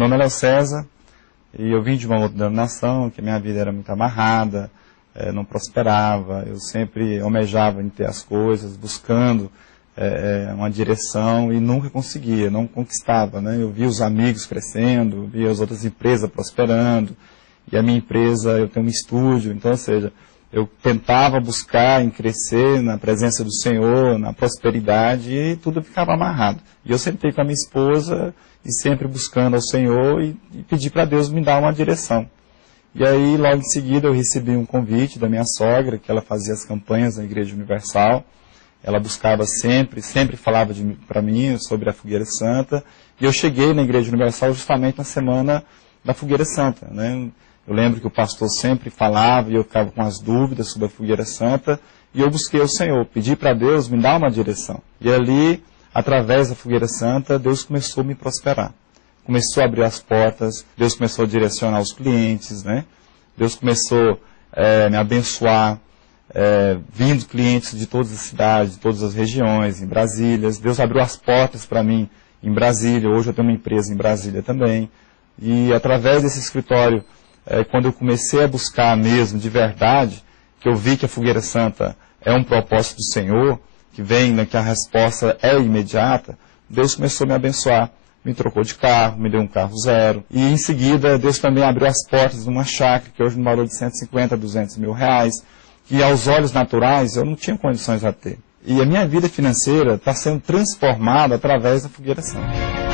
nome é Léo César e eu vim de uma outra denominação, que minha vida era muito amarrada, não prosperava, eu sempre almejava em ter as coisas, buscando uma direção e nunca conseguia, não conquistava, né? Eu via os amigos crescendo, via as outras empresas prosperando, e a minha empresa, eu tenho um estúdio, então, ou seja, eu tentava buscar em crescer na presença do Senhor, na prosperidade, e tudo ficava amarrado. E eu sentei com a minha esposa, e sempre buscando ao Senhor, e pedi para Deus me dar uma direção. E aí, logo em seguida, eu recebi um convite da minha sogra, que ela fazia as campanhas na Igreja Universal. Ela buscava sempre falava para mim sobre a Fogueira Santa. E eu cheguei na Igreja Universal justamente na semana da Fogueira Santa, né? Eu lembro que o pastor sempre falava e eu ficava com as dúvidas sobre a Fogueira Santa. E eu busquei o Senhor, pedi para Deus me dar uma direção. E ali, através da Fogueira Santa, Deus começou a me prosperar. Começou a abrir as portas, Deus começou a direcionar os clientes, né? Deus começou a me abençoar, vindo clientes de todas as cidades, de todas as regiões, em Brasília. Deus abriu as portas para mim em Brasília, hoje eu tenho uma empresa em Brasília também. E através desse escritório, quando eu comecei a buscar mesmo, de verdade, que eu vi que a Fogueira Santa é um propósito do Senhor, que vem, né, que a resposta é imediata, Deus começou a me abençoar. Me trocou de carro, me deu um carro zero. E em seguida, Deus também abriu as portas de uma chácara, que hoje no valor de 150, 200 mil reais, que aos olhos naturais eu não tinha condições a ter. E a minha vida financeira está sendo transformada através da Fogueira Santa.